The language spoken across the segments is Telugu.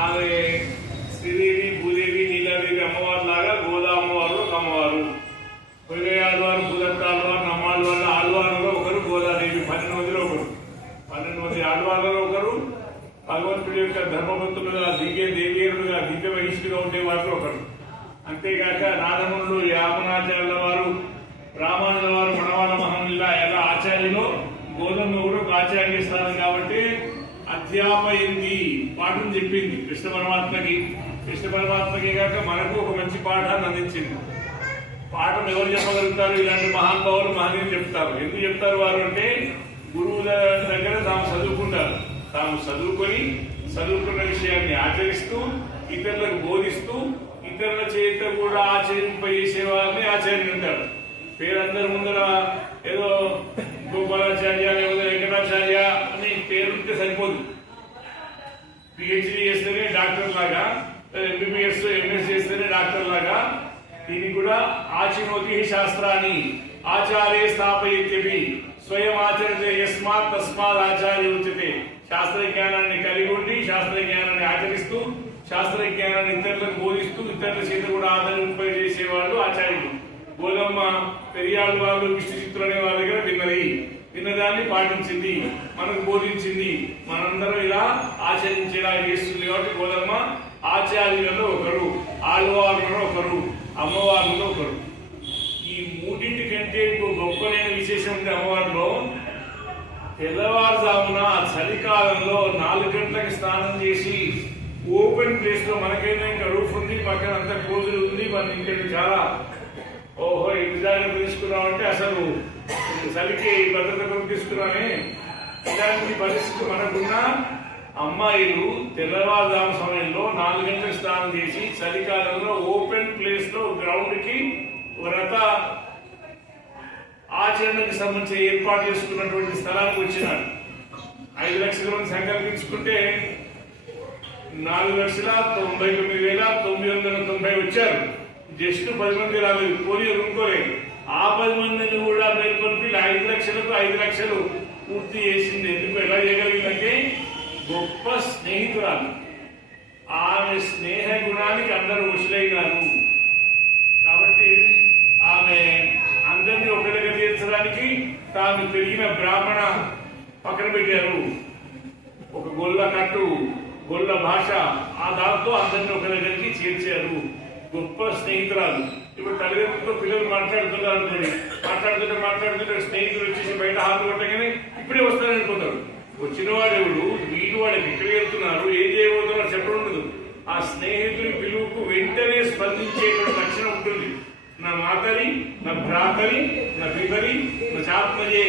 ఆమె శ్రీదేవి, భూదేవి, నీలాదేవి అమ్మవారు లాగా గోదా అమ్మవారు ఒక అమ్మవారు. పొయ్యి ఆళ్వారు, భూదత్త ఆళ్వారు, నమ్మాళ్వారు, ఆళ్వారులో ఒకరు, గోదాదేవి 12 మందిలో ఒకరు. 12 మంది ఆళ్వారులలో ఒకరు, భగవంతుడి యొక్క ధర్మవంతులుగా, దివ్య దేవీయులుగా, దివ్య మహిషులుగా ఉండే వారిలో ఒకరు. అంతేగాక నాదమునులు, యామునాచార్యుల వారు, రామానుజుల వారు, మనవాళ్ళ మహనుల ఎలా ఆచార్యులు, గోధుమ కూడా ఒక ఆచార్య స్థానం కాబట్టి అధ్యాపయింది, పాఠం చెప్పింది కృష్ణ పరమాత్మకి. కృష్ణ పరమాత్మకి కాక మనకు ఒక మంచి పాఠాన్ని అందించింది. పాఠం ఎవరు చెప్పగలుగుతారు? ఇలాంటి మహానుభావులు, మహనీయులు చెప్తారు. ఎందుకు చెప్తారు వారు అంటే, గురువుల దగ్గర తాము చదువుకుంటారు. తాము చదువుకున్న విషయాన్ని ఆచరిస్తూ, ఇతరులకు బోధిస్తూ, ఇతరుల చేత కూడా ఆచరింపజేసే వారిని ఆచార్యులు అంటారు. పేరందరి ముందర ఏదో గోపాలాచార్య లేదా వెంకటాచార్య అని పేరుంటే సరిపోదు. పిహెచ్డి చేస్తేనే డాక్టర్ లాగా, ఎంబీబీఎస్, ఎంఎస్ చేస్తేనే డాక్టర్ లాగా, దీన్ని కూడా ఆచినోతి శాస్త్రాన్ని ఆచార్య స్థాపయత్యపి స్వయం ఆచరితే యస్మాత్ తస్మాత్ ఆచార్య ఉచ్యతే. శాస్త్ర జ్ఞానాన్ని కలిగి ఉండి, శాస్త్ర జ్ఞానాన్ని ఆచరిస్తూ, శాస్త్ర జ్ఞానాన్ని ఇతరులకు బోధిస్తూ, ఇతరుల చేత కూడా ఆచరింపజేసేవాళ్ళు ఆచార్యులు. గోదమ్మ పెరియాళ్ళ వాళ్ళు, విష్ణు చిత్రులు అనే వాళ్ళ దగ్గర విన్నదాన్ని పాటించింది, మనకు బోధించింది. మనందరం ఇలా ఆచరించేలా చేస్తుంది. కాబట్టి గోదమ్మ ఆచార్యులలో ఒకరు, ఆళ్వారులలో ఒకరు, అమ్మవారులలో ఒకరు. ఈ మూడింటి కంటే ఇంకో గొప్పనైన విశేషం ఉంది అమ్మవారిలో. తెల్లవారుజామున చలికాలంలో 4 గంటలకు స్నానం చేసి ఓపెన్ ప్లేస్ లో, మనకైనా ఇంకా రూఫ్ ఉంది, పక్కన అంతా కోజులు ఉంది, మన ఇంకా చాలా ఓహో ఇంటి జాగ్రత్త తీసుకున్నామంటే అసలు చలికి భద్రత కొరకు తీసుకున్నామే. ఇలాంటి పరిస్థితి మనకున్న అమ్మాయిలు తెల్లవారుజాము సమయంలో 4 గంటలకు స్నానం చేసి చలికాలంలో ఓపెన్ ప్లేస్ లో గ్రౌండ్ కి వ్రత ఆచరణకు సంబంధించి ఏర్పాటు చేసుకున్నటువంటి స్థలానికి వచ్చినారు. 5 లక్షల మంది సంకల్పించుకుంటే 4,99,990 వచ్చారు. జస్ట్ 10 మంది రాలేదు, పోలియో రుంకోలేదు. ఆ 10 మందిని కూడా మేల్కొల్పి 5 లక్షలకు 5 లక్షలు పూర్తి చేసింది. ఎందుకు ఎలా చేయగలిగిందంటే గొప్ప స్నేహితురాలు. ఆమె స్నేహ గుణానికి అందరూ వశులైనారు. కాబట్టి ఆమె అందరినీ ఒక దగ్గర చేర్చడానికి తాను పెరిగిన బ్రాహ్మణ పక్కన పెట్టారు. ఒక గొల్ల కట్టు, గొల్ల భాష, ఆ దాంతో అందరినీ ఒక దగ్గరికి చేర్చారు. గొప్ప స్నేహితురాలు. ఇప్పుడు తల్లిదండ్రులతో పిల్లలు మాట్లాడుతున్నారు, మాట్లాడుతుంటే స్నేహితులు వచ్చేసి బయట హాలు కొట్టగానే ఇప్పుడే వస్తారనుకుంటారు. వచ్చిన వాడు ఎవడు, వీడు వాళ్ళకి ఇక్కడ వెళ్తున్నారు, ఏం చేయబోతున్నారు చెప్పడం ఉండదు. ఆ స్నేహితుడి పిలువుకు వెంటనే స్పందించేటువంటి లక్షణం ఉంటుంది. నా మాతరి, నా భ్రాతరి, నా పితరి, నా చాత్మయే.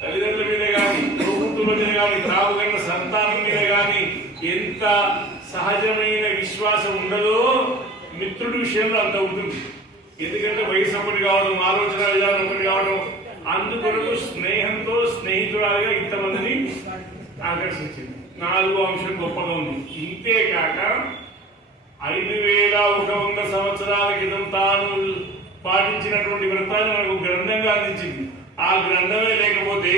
తల్లిదండ్రుల మీద కానీ, ప్రభుత్వం మీద కానీ, తాగుగన్న సంతానం మీద కానీ ఎంత సహజమైన విశ్వాసం ఉండదో మిత్రుడి విషయంలో అంత ఉంటుంది. ఎందుకంటే వయసు ఒకటి కావడం, ఆలోచన విధానం ఒకటి కావడం, అందుకొరకు స్నేహంతో స్నేహితురాలుగా ఇంతమందిని ఆకర్షించింది. 4వ అంశం గొప్పగా ఉంది. ఇంతేకాక 5,100 సంవత్సరాల క్రితం తాను పాటించినటువంటి వ్రతాన్ని మనకు గ్రంథంగా అందించింది. ఆ గ్రంథమే లేకపోతే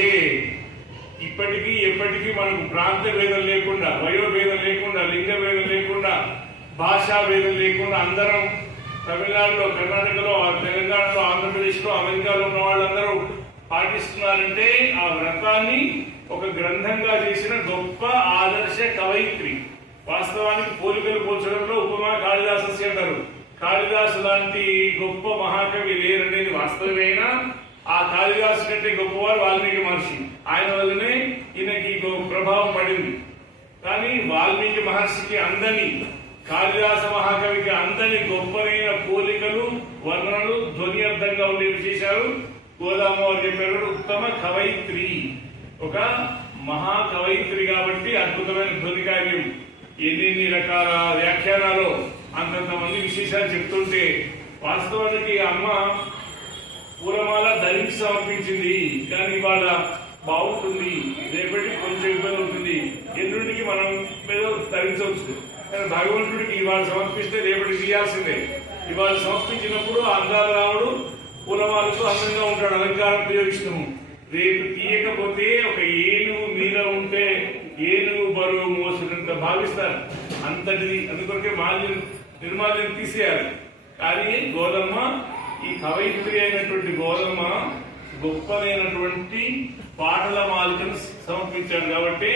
ఇప్పటికీ ఎప్పటికీ మనకు ప్రాంత భేదం లేకుండా, వయోభేదం లేకుండా, లింగ భేదం లేకుండా, భాషా భేదం లేకుండా అందరం తమిళనాడులో, కర్ణాటకలో, తెలంగాణలో, ఆంధ్రప్రదేశ్లో, అమెరికాలో ఉన్న వాళ్ళందరూ పాటిస్తున్నారంటే ఆ వ్రతాన్ని ఒక గ్రంథంగా చేసిన గొప్ప ఆదర్శ కవయిత్రి. వాస్తవానికి పోలికలు పోల్చడంలో ఉపమా కాళిదాసస్య అంటారు. కాళిదాసు లాంటి గొప్ప మహాకవి లేరనేది వాస్తవమైనా ఆ కాళిదాసు కంటే గొప్పవారు వాల్మీకి మహర్షి. ఆయన వల్లనే ఈయనకి ప్రభావం పడింది. కానీ వాల్మీకి మహర్షికి అందని, కాళిదాస మహాకవికి అందని గొప్పనైన పోలికలు, వర్ణనలు, ధ్వని అర్థంగా ఉండే విశేషాలు గోదామ్మవారు చెప్పారు. ఉత్తమ కవయిత్రి, ఒక మహాకవయిత్రి కాబట్టి అద్భుతమైన ధ్వని కార్యం. ఎన్ని రకాల వ్యాఖ్యానాలు, అంతంతమంది విశేషాలు చెప్తుంటే వాస్తవానికి అమ్మ పూలమాల ధరించి సమర్పించింది. కానీ ఇవాళ బాగుంటుంది, రేపటికి కొంచెం ఇబ్బంది అవుతుంది, ఎల్లుండికి మనం ఏదో ధరించవచ్చు. కానీ భగవంతుడికి ఇవాళ సమర్పిస్తే రేపటికి తీయాల్సిందే. ఇవాళ సమర్పించినప్పుడు అందాల రాముడు పూలమాలతో అందంగా ఉంటాడు, అలంకారం ఉపయోగిస్తున్నాము. రేపు తీయకపోతే ఒక ఏనుగు మీద ఉంటే ఏనుగు బరువు మోసినంత భావిస్తారు అంతటిది. అందుకొరకే నిర్మాల్యం తీసేయాలి. కానీ గోదమ్మ, ఈ కవయిత్రి అయినటువంటి గోదమ్మ గొప్పదైనటువంటి పాటల మాలికను సమర్పించాడు. కాబట్టి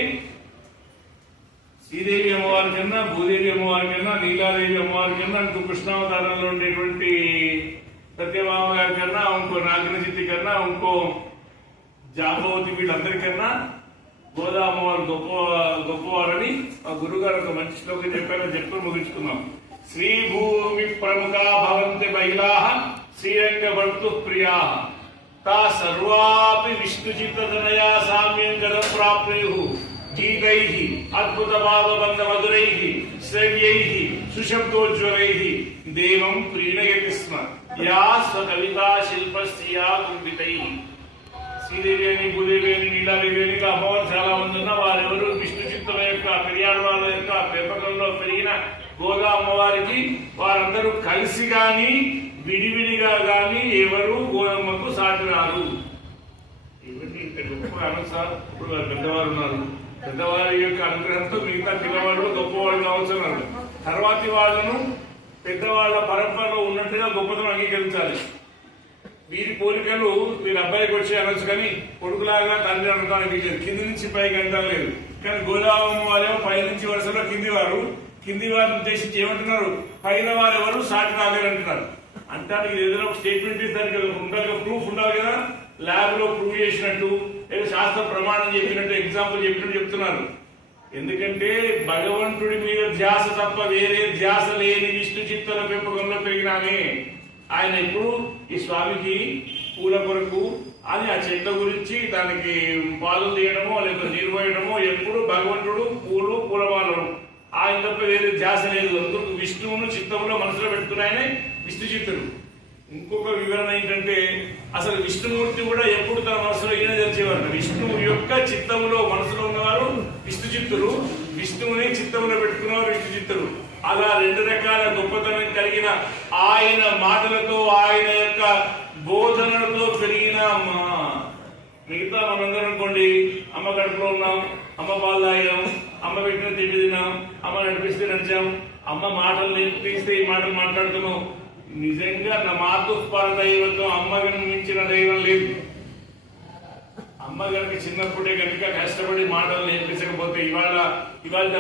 శ్రీదేవి అమ్మవారి కన్నా, భూదేవి అమ్మవారి కన్నా, నీలాదేవి అమ్మవారి కన్నా, ఇంకో కృష్ణావతారంలో ఉండేటువంటి సత్యభామ గారి కన్నా, ఇంకో నాగనజిత్తి కన్నా, ఇంకో జాంబవతి, వీళ్ళందరికన్నా గోదా అమ్మవారు గొప్పవారని ఆ గురుగారు ఒక మంచి శ్లోకం చెప్పారని చెప్పి ముగించుకున్నాం. శ్రీ భూమి ప్రముఖా భవంతి మహిళాః శ్రీరంగ భర్తు ప్రియాః తా సర్వాపి విష్ణుచిత్తతనయా సామ్యం గదం ప్రాప్నుయుః గీతైః అద్భుత భావబంధ మధురైః శ్రవ్యైః సుశబ్దోజ్వలైః దేవం ప్రీణయతి స్మ యా స్వకవితా శిల్పస్యా కుంభితైః. శ్రీదేవి అని, భూదేవి అని, నీలాదేవి అని అమ్మవారు చాలా మంది ఉన్నా వారెవరు విష్ణు చిత్తుల యొక్క పెరియాడు వాళ్ళ యొక్క పెంపకంలో పెరిగిన గోదా అమ్మవారికి వారందరూ కలిసి గాని విడివిడిగా గాని ఎవరు గోదమ్మకు సాటి రారు. ఇవన్నీ గొప్ప అనుసార్ ఇప్పుడు పెద్దవారు ఉన్నారు. పెద్దవారి యొక్క అనుగ్రహంతో మిగతా పిల్లవాళ్ళు గొప్పవాళ్ళు కావచ్చున్నారు. తర్వాతి వాళ్ళను పెద్దవాళ్ళ పరంపరలో ఉన్నట్టుగా గొప్పతనం అంగీకరించాలి. వీరి పోలికలు వీరి అబ్బాయికి వచ్చి అనొచ్చు, కానీ కొడుకులాగా తండ్రి అనడానికి కింది నుంచి పైకి అంటారు లేదు. కానీ గోదావరి వారేమో పై నుంచి వరుసలో కింది వారిని ఉద్దేశించి ఏమంటున్నారు, పైన వారెవరు సాటి రాలేరు అంటున్నారు. అంటానికి ఏదైనా ఒక స్టేట్మెంట్ ఇస్తానికి ఉండాలి, ప్రూఫ్ ఉండాలి కదా. ల్యాబ్ లో ప్రూవ్ చేసినట్టు లేదా శాస్త్ర ప్రమాణం చెప్పినట్టు ఎగ్జాంపుల్ చెప్పినట్టు చెప్తున్నారు. ఎందుకంటే భగవంతుడి మీద ధ్యాస తప్ప వేరే ధ్యాస లేని విష్ణు చిత్తల పెంపకంలో పెరిగినామే. ఆయన ఎప్పుడు ఈ స్వామికి పూల కొరకు అని ఆ చెట్ల గురించి దానికి పాలు తీయడమో లేదా నీరు పోయడమో ఎప్పుడు భగవంతుడు పూలమాలలు ఆయన తప్ప వేరే ధ్యాస లేదు. అందుకు విష్ణువును చిత్తంలో మనసులో పెట్టుకున్నాయనే విష్ణు చిత్తుడు. ఇంకొక వివరణ ఏంటంటే అసలు విష్ణుమూర్తి కూడా ఎప్పుడు తన మనసులో ఈయన తెలిసేవారు. విష్ణువు యొక్క చిత్తములో మనసులో ఉన్నవారు విష్ణు చిత్తుడు, విష్ణువుని చిత్తంలో పెట్టుకున్నవారు విష్ణు చిత్తుడు. అలా రెండు రకాల గొప్పతనం కలిగిన ఆయన మాటలతో ఆయన యొక్క బోధనలతో పెరిగిన మిగతా మనందరం అనుకోండి, అమ్మ కడుపులో ఉన్నాం, అమ్మ పాలు తాగాం, అమ్మ పెట్టిన తిండి తిన్నాం, అమ్మ నడిపిస్తే నడిచాం, అమ్మ మాటలు నేర్పిస్తే ఈ మాటలు మాట్లాడుతున్నాం. నిజంగా నా మాతృపర దైవంతో అమ్మగారిని మించిన దైవం లేదు. అమ్మగారికి చిన్నప్పుడే కనుక కష్టపడి మాటలు నేర్పించకపోతే ఇవాళ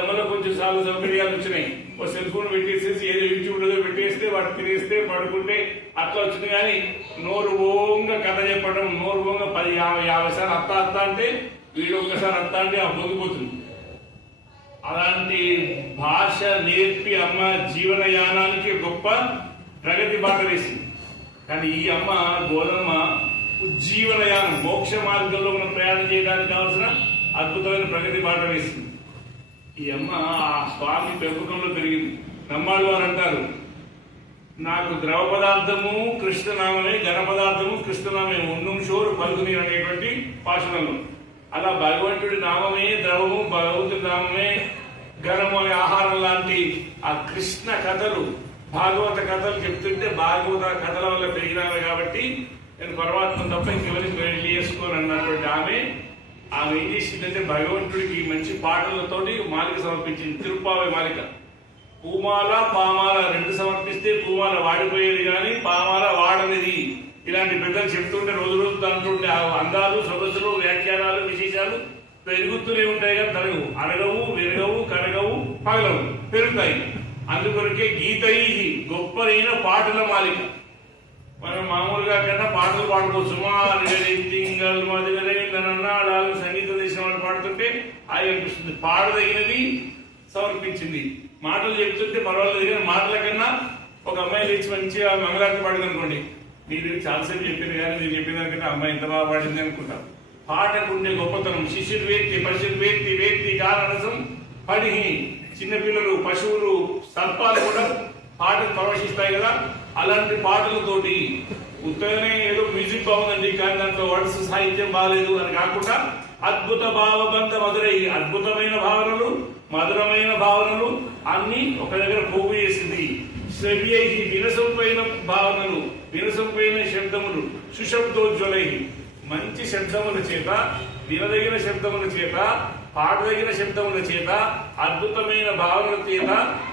అమ్మలో కొంచెం చాలా సౌకర్యాలు వచ్చినాయి. ఓ సెల్ ఫోన్ పెట్టేసేసి ఏదో యూట్యూబ్ లో పెట్టేస్తే వాడు తినేస్తే పడుకుంటే అట్లా వచ్చింది. కానీ నోరు ఓంగా కథ చెప్పడం, నోరు ఓంగా 10-50 సార్లు అత్త అంటే వీడు ఒక్కసారి అత్త అంటే ఆ పొంగిపోతుంది. అలాంటి భాష నేర్పి అమ్మ జీవనయానానికి గొప్ప ప్రగతి బాట వేసింది. కానీ ఈ అమ్మ గోదమ్మ ఉజ్జీవనయానం, మోక్ష మార్గంలో మనం ప్రయాణం చేయడానికి కావాల్సిన అద్భుతమైన ప్రగతి బాట వేసింది. ఈ అమ్మ ఆ స్వామి పెంపకంలో పెరిగింది. నమ్మాళ్ళు వారు అంటారు, నాకు ద్రవ పదార్థము కృష్ణనామమే, ఘన పదార్థము కృష్ణనామే, ఉన్నం షోరు పలుకుని అనేటువంటి భాషణంలో. అలా భగవంతుడి నామమే ద్రవము, భగవంతుడి నామమే ఘనము అనే ఆహారం లాంటి ఆ కృష్ణ కథలు, భాగవత కథలు చెప్తుంటే భాగవత కథల వల్ల పెరిగినామే. కాబట్టి నేను పరమాత్మ తప్ప ఇంకెవరికి పెళ్లి చేసుకోను అన్నటువంటి ఆమె ఏం చేసిందంటే భగవంతుడికి మంచి పాటలతోటి మాలిక సమర్పించింది. తిరుప్పావై మాలిక. పూమాల పామాల రెండు సమర్పిస్తే పూమాల వాడిపోయేది కానీ పామాల వాడనిది. ఇలాంటి పెద్దలు చెప్తుంటే రోజు దాంట్లో అందాలు, సొగసులు, వ్యాఖ్యానాలు, విశేషాలు పెరుగుతూనే ఉంటాయి కానీ తరగవు. అడగవు, వెరగవు, కరగవు, పగలవు, పెరుగుతాయి. అందుకొరకే గీతై గొప్పదైన పాటల మాలిక. మనం మామూలుగా కన్నా పాటలు పాడుకోవచ్చు. తింగల్ మధుగలన్నాడాలు సంగీత దేశం వాళ్ళు పాడుతుంటే ఆయన అనిపిస్తుంది. పాడదగినది సమర్పించింది. మాటలు చెప్తుంటే పర్వాలేదు, కానీ మాటల కన్నా ఒక అమ్మాయి లేచి మంచిగా మంగళారతి పాడింది అనుకోండి, మీరు చాలాసేపు చెప్పింది కానీ మీరు చెప్పిన దానికంటే అమ్మాయి ఎంత బాగా పాడింది అనుకుంటారు. పాటకు ఉండే గొప్పతనం. శిష్యుడు వేత్తి పశువులు వేత్తి గానరసం పడిహి. చిన్నపిల్లలు, పశువులు, సర్పాలు కూడా పాటకు ప్రవేశిస్తాయి కదా. అలాంటి పాటలతోటి ఉత్తగానే ఏదో మ్యూజిక్ బాగుందండి కానీ దాంట్లో వర్డ్స్ సాహిత్యం బాగాలేదు అని కాకుండా అద్భుత భావబంధ మధురై, అద్భుతమైన భావనలు, మధురమైన భావనలు అన్ని ఒక దగ్గర పోగు చేసింది. శ్రవ్యై వినసంపైన భావనలు, వినసంపైన శబ్దములు, సుశబ్దోజ్వలై మంచి శబ్దముల చేత, వినదగిన శబ్దముల చేత పాడదగిన శబ్దముల చేత, అద్భుతమైన భావనల చేత,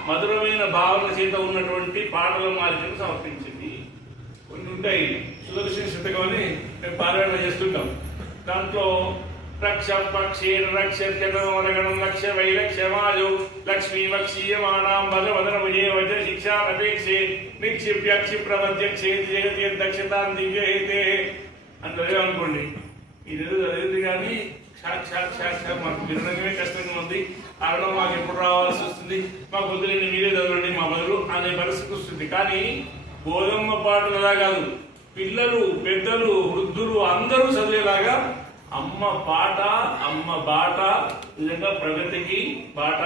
మధురమైన భావనల చేత ఉన్నటువంటి పాటల మాలికను సమర్పించింది. కొన్ని ఉంటాయి, సుదర్శన శతకం అని మేము పారాయణ చేస్తుంటాం. దాంట్లో రక్ష పక్షేణ రక్షణం లక్ష్య వైలక్ష్యమాజో లక్ష్మీ వక్షీయమానాం వదన విజయ వజ్ర శిక్షామపేక్షే నిక్షిప్య క్షిప్రమధ్యక్షేతి జగతి దక్షతాం దివ్యహేతే అంటే అనుకోండి. ఇదేదో చదివింది కానీ సాక్షాత్ మాకు వినడమే కష్టంగా ఉంది. అరణం మాకు ఎప్పుడు రావాల్సి వస్తుంది, మా బుద్ధులని మీరే చదవండి మా బదులు అనే పరిస్థితి వస్తుంది. కానీ గోధుమ పాటలు అలా కాదు, పిల్లలు పెద్దలు వృద్ధులు అందరూ చదివేలాగా అమ్మ పాట అమ్మ బాట నిజంగా ప్రగతికి బాట.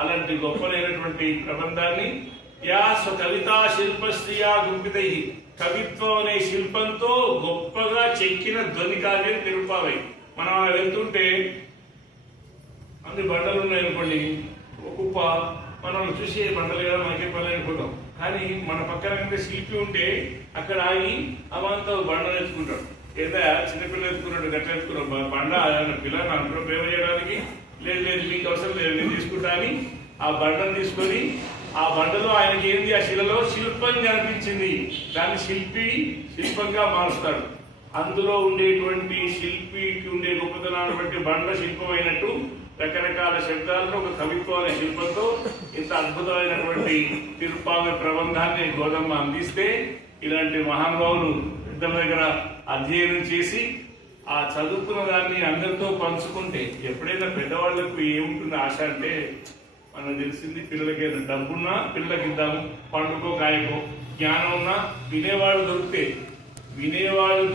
అలాంటి గొప్పలైనటువంటి ప్రబంధాన్ని కవితా శిల్పశ్రీయా గుంపితై, కవిత్వం అనే శిల్పంతో గొప్పగా చెక్కిన ధ్వని కార్యం తిరుపావై. మనం అలా వెళ్తుంటే అన్ని బండలు ఉన్నాయనుకోండి, ఒక కుప్ప మనం చూసి బండలు కదా మనకే పనులు అయిపోతాం. కానీ మన పక్కన కనుక శిల్పి ఉంటే అక్కడ ఆగి అవంతా బండలు ఎత్తుకుంటాడు. ఏదా చిన్నపిల్లలు ఎత్తుకున్నాడు, గట్ల ఎత్తుకున్నాడు బండ పిల్లలు అనుకున్న ప్రేమ చేయడానికి లేదు లేదు మీకు అవసరం లేదు నేను తీసుకుంటా అని ఆ బండను తీసుకొని ఆ బండలో ఆయనకి ఏంది ఆ శిలలో శిల్పం కనిపించింది, దాన్ని శిల్పంగా మారుస్తాడు. అందులో ఉండేటువంటి శిల్పికి ఉండే గొప్పతనాన్ని బట్టి బండ శిల్పమైనట్టు రకరకాల శబ్దాలను ఒక కవిత్వం అనే శిల్పంతో ఇంత అద్భుతమైనటువంటి తిరుపావి ప్రబంధాన్ని గోదమ్మ అందిస్తే ఇలాంటి మహానుభావులు పెద్దల దగ్గర అధ్యయనం చేసి ఆ చదువుకున్న దాన్ని అందరితో పంచుకుంటే ఎప్పుడైనా పెద్దవాళ్లకు ఏముంటుంది ఆశ అంటే మనకు తెలిసింది పిల్లలకి డబ్బున్నా పిల్లలకి ఇద్దాము, పండుకో కాయకో, జ్ఞానం ఉన్నా వినేవాళ్ళు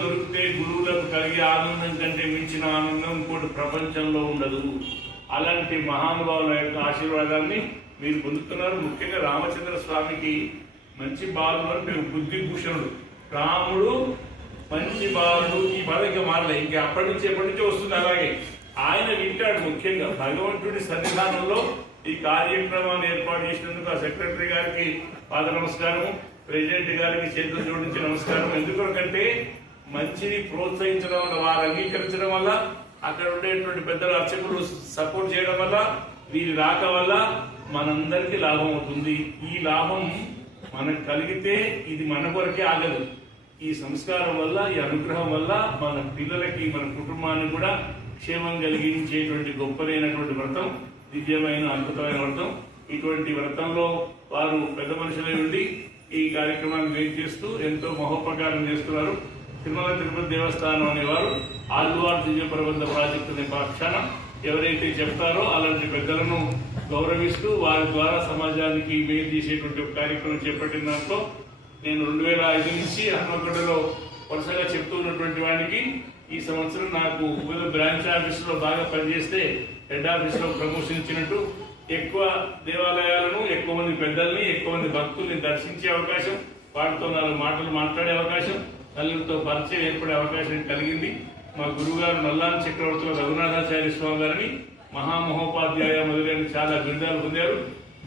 దొరికితే గురువులకు కలిగే ఆనందం కంటే మించిన ఆనందం ఇంకోటి ప్రపంచంలో ఉండదు. అలాంటి మహానుభావుల యొక్క ఆశీర్వాదాన్ని మీరు పొందుతున్నారు. ముఖ్యంగా రామచంద్ర స్వామికి మంచి బాలుడు అంటే బుద్ధిభూషణుడు రాముడు, మంచి బాలుడు ఈ పదం ఇంకా మారలే, ఇంకా ఎప్పటి నుంచో వస్తుంది. అలాగే ఆయన వింటాడు. ముఖ్యంగా భగవంతుడి సన్నిధానంలో ఈ కార్యక్రమాన్ని ఏర్పాటు చేసినందుకు ఆ సెక్రటరీ గారికి పాద నమస్కారము, ప్రెసిడెంట్ గారికి చేతులు జోడించి నమస్కారం. ఎందుకంటే మంచిని ప్రోత్సహించడం వల్ల, వారు అంగీకరించడం వల్ల, అక్కడ ఉండేటువంటి పెద్దలు అర్చకులు సపోర్ట్ చేయడం వల్ల, వీరి రాక వల్ల మనందరికీ లాభం అవుతుంది. ఈ లాభం మనకు కలిగితే ఇది మన కొరకే ఆగదు. ఈ సంస్కారం వల్ల, ఈ అనుగ్రహం వల్ల మన పిల్లలకి మన కుటుంబాన్ని కూడా క్షేమం కలిగించేటువంటి గొప్పలైనటువంటి వ్రతం, దివ్యమైన అద్భుతమైన వ్రతం. ఇటువంటి వ్రతంలో వారు పెద్ద మనుషులై ఉండి ఈ కార్యక్రమాన్ని మేలు చేస్తూ ఎంతో మహోపకారం చేస్తున్నారు. తిరుమల తిరుపతి దేవస్థానం అనేవారు ఆళ్వార్ దివ్య ప్రబంధ ప్రాజెక్టు అనే పక్షాన ఎవరైతే చెప్తారో అలాంటి పెద్దలను గౌరవిస్తూ వారి ద్వారా సమాజానికి మేలు చేసేటువంటి ఒక కార్యక్రమం చేపట్టిన దాంట్లో నేను 2005 నుంచి హనుమకొండలో వరుసగా చెప్తూ ఉన్నటువంటి వాడికి ఈ సంవత్సరం నాకు వివిధ బ్రాంచ్ ఆఫీసులో బాగా పనిచేస్తే హెడ్ ఆఫీసులో ప్రమోషన్ ఇచ్చినట్టు ఎక్కువ దేవాలయాలను, ఎక్కువ మంది పెద్దల్ని, ఎక్కువ మంది భక్తుల్ని దర్శించే అవకాశం, వాటితో 4 మాటలు మాట్లాడే అవకాశం, నలుగురితో పరిచయం ఏర్పడే అవకాశం కలిగింది. మా గురువుగారు నల్లాన్ చక్రవర్తుల రఘునాథాచార్య స్వామి గారిని మహామహోపాధ్యాయ మొదలైన చాలా బిరుదాలు పొందారు.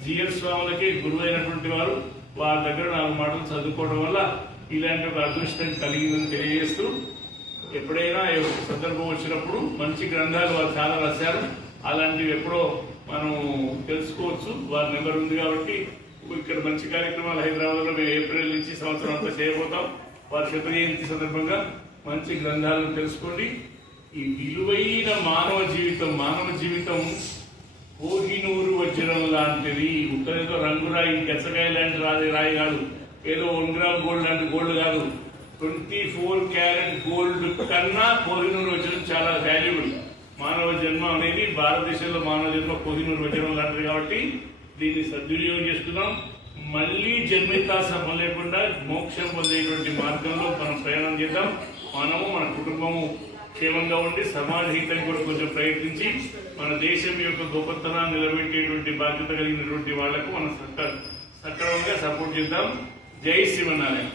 జిఎల్ స్వాములకి గురువు అయినటువంటి వారు వారి దగ్గర 4 మాటలు చదువుకోవడం వల్ల ఇలాంటి ఒక అదృష్టం కలిగిందని తెలియజేస్తూ, ఎప్పుడైనా సందర్భం వచ్చినప్పుడు మంచి గ్రంథాలు వారు చాలా రాశారు. అలాంటివి ఎప్పుడో మనం తెలుసుకోవచ్చు. వారి నెంబర్ ఉంది కాబట్టి ఇక్కడ మంచి కార్యక్రమాలు హైదరాబాద్లో మేము ఏప్రిల్ నుంచి సంవత్సరం అంతా చేయబోతాం. వారి శత జయంతి సందర్భంగా మంచి గ్రంథాలను తెలుసుకోండి. ఈ విలువైన మానవ జీవితం కోహినూరు వజ్రం లాంటిది. ఉత్తరేదో రంగురాయి, గచ్చకాయ లాంటి రాయి కాదు, ఏదో 1 గ్రామ్ గోల్డ్ లాంటి గోల్డ్ కాదు. 24 క్యారెట్ గోల్డ్ కన్నా కోహినూరు వజ్రం చాలా వాల్యుబుల్. మానవ జన్మ అనేది భారతదేశంలో మానవ జన్మ కోహినూరు వజ్రం లాంటిది కాబట్టి దీన్ని సద్వినియోగం చేస్తున్నాం. మళ్ళీ జన్మితాసం లేకుండా మోక్షం పొందేటువంటి మార్గంలో మనం ప్రయాణం చేద్దాం. మనము మన కుటుంబము క్షేమంగా ఉండి సమాజ హితం కూడా కొంచెం ప్రయత్నించి మన దేశం యొక్క గొప్పతనాన్ని నిలబెట్టేటువంటి బాధ్యత కలిగినటువంటి వాళ్లకు మనం సక్రమంగా సపోర్ట్ చేద్దాం. జై శ్రీమన్నారాయణ.